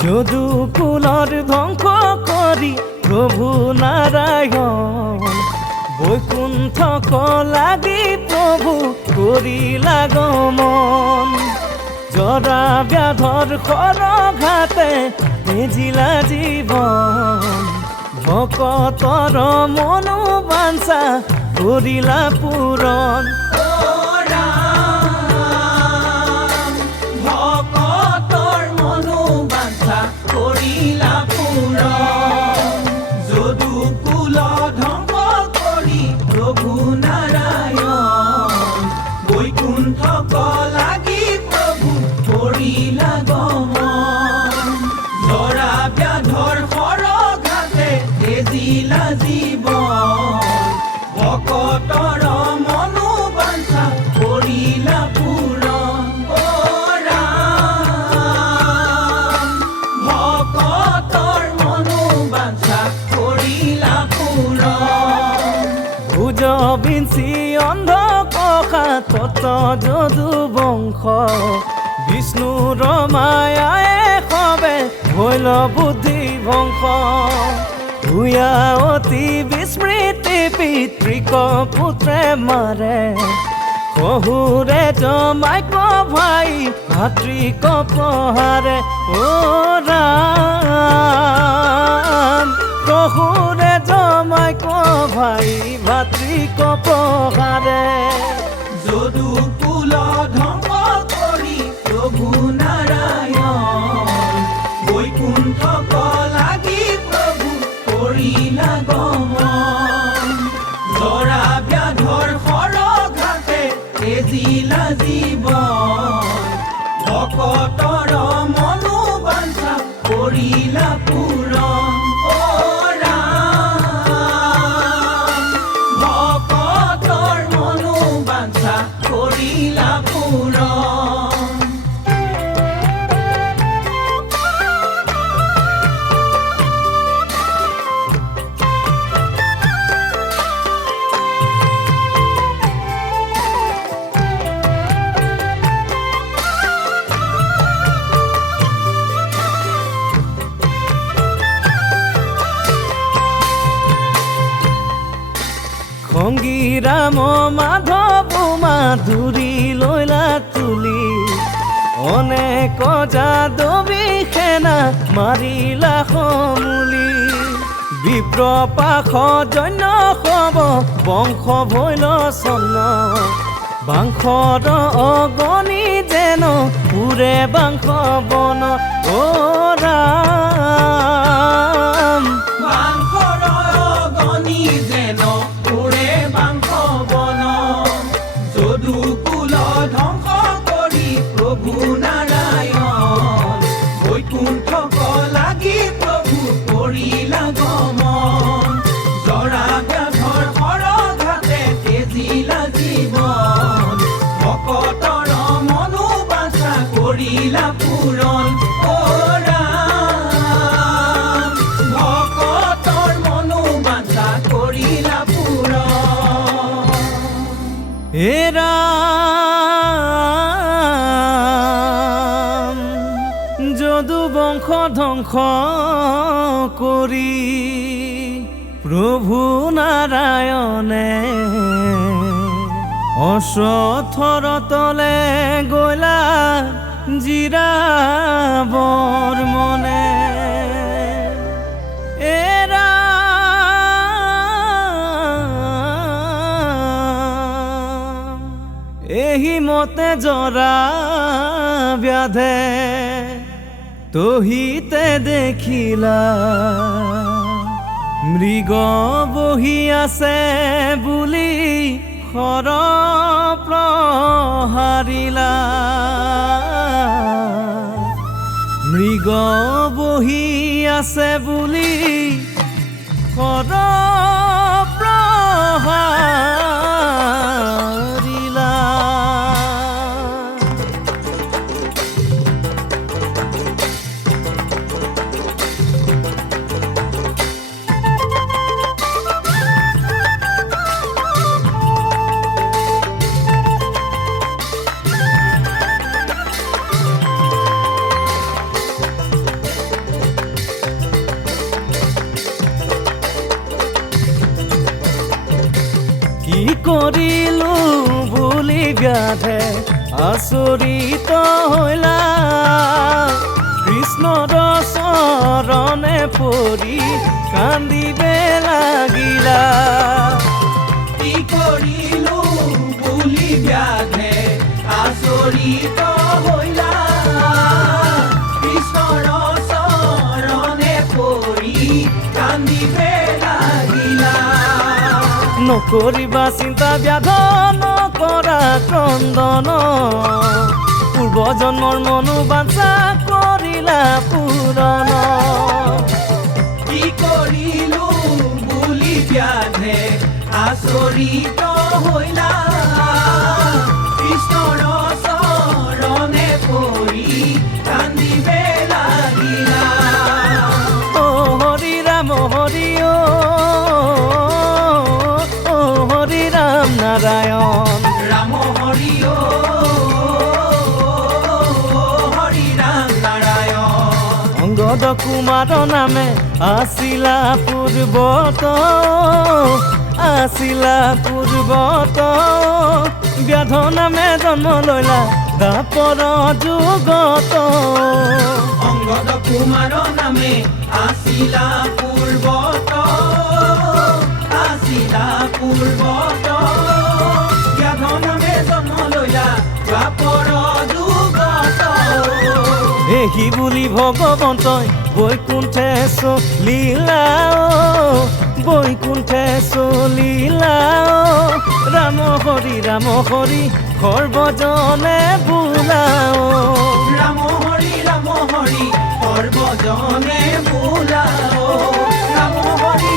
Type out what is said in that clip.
যদু কুলৰ ধ্বংস কৰি প্ৰভু নাৰায়ণ বৈকুণ্ঠক লাগি প্ৰভু কৰিলা গমন। জৰা ব্যাধৰ সৰঘাতে তেজিলা জীৱন, ভকতৰ মনোবাঞ্ছা কৰিলা পূৰণ। ভকতৰ মনোবাঞ্ছা কৰিলা পূৰণ। যদু কুল ধ্বংস কৰি প্ৰভু নাৰায়ণ বৈকুণ্ঠক লাগি প্ৰভু কৰিলা গমন। জৰা ব্যাধৰ সৰঘাতে তেজিলা জীৱন, ভকতৰ মনোবাঞ্ছা কৰিলা পূৰণ। ভকতৰ মনোবাঞ্ছা কৰিলা পূৰণ। ভুজ বিঞ্চি অন্ধ কষা তত যদু বংশ, বিষ্ণুৰ মায়ায়ে সবে হৈল বুদ্ধি ভংস। ভূয়া অতি বিস্মৃতি পিতৃক পুত্ৰে মাৰে, শহুৰে জমাইক ভাই ভাতৃক পহাৰে। অ ৰাম, শহুৰে জমাইক ভাই ভাতৃক পহাৰে। যদু কুল ধ্বংস কৰি প্ৰভু নাৰায়ণ বৈকুণ্ঠক লাগি প্ৰভু কৰিলা গমন। জৰা ব্যাধৰ সৰঘাতে তেজিলা জীৱন, ভকতৰ মনোবাঞ্ছা কৰিলা পূৰণ। ভকতৰ মনোবাঞ্ছা কৰিলা পূৰণ। খংগী ৰাম মাধৱ মাধুৰী লৈলা তুলি, অনেক যাদৱী সেনা মাৰিলা সমূলি। বিপ্ৰ পাশ জন্য সব বংশ ভৈল চন্ন, বাংশৰ অগণি যেন পুৰে বাংশ বন। অ ৰাম, বাংশৰ অগণি যেন পুৰে বাংশ বন। যদু কুল ধ্বংস কৰি প্ৰভু নাৰায়ণ বৈকুণ্ঠক লাগি প্ৰভু কৰিলা গমন। জৰা ব্যাধৰ সৰঘাতে তেজিলা জীৱন, ভকতৰ মনোবাঞ্ছা কৰিলা পূৰণ। অ ৰাম, ভকতৰ মনোবাঞ্ছা কৰিলা পূৰণ। হে ৰাম, যদু বংশ ধ্বংস কৰি প্ৰভু নাৰায়ণে অশ্বত্থৰ তলে গলা জিৰাবৰ মনে। এ ৰাম, এহি মতে জৰা ব্যাধে তহিতে দেখিলা, মৃগ বহি আছে বুলি সৰ প্ৰহাৰিলা। মৃগ বহি আছে বুলি সৰ প্ৰহাৰিলা। ব্যাধে আচৰিত হৈলা কৃষ্ণৰ চৰণে পৰি কান্দিবে লাগিলা কি কৰিলো বুলি ব্যাধে আচৰিত হৈলা কৃষ্ণৰ চৰণে পৰি কান্দিবে লাগিলা নকৰিবা চিন্তা ব্যাধ নকৰা ক্ৰন্দন পূৰ্বজন্মৰ মনোবাঞ্ছা কৰিলা পূৰণ কি কৰিলো বুলি ব্যাধে আচৰিত হৈলা কৃষ্ণৰ চৰণে পৰি কান্দিবে লাগিলা ও হৰি ৰাম হৰি ও হৰি ৰাম নাৰায়ণ ৰাম হৰি হৰি ৰাম নাৰায়ণ অংগদ কুমাৰ নামে আছিলা পূৰ্বত ব্যাধ নামে জন্ম লৈলা দাপৰ যুগত অংগদ কুমাৰ নামে আছিলা পূৰ্বত ব্যাধ নামে জন্ম লৈলা দ্বাপৰ যুগত এহি বুলি ভগৱন্তই বৈকুণ্ঠে চলিলা বৈকুণ্ঠে চলিলা ৰাম হৰি সৰ্বজনে বোলাও ৰাম হৰি সৰ্বজনে বোলাও ৰাম হৰি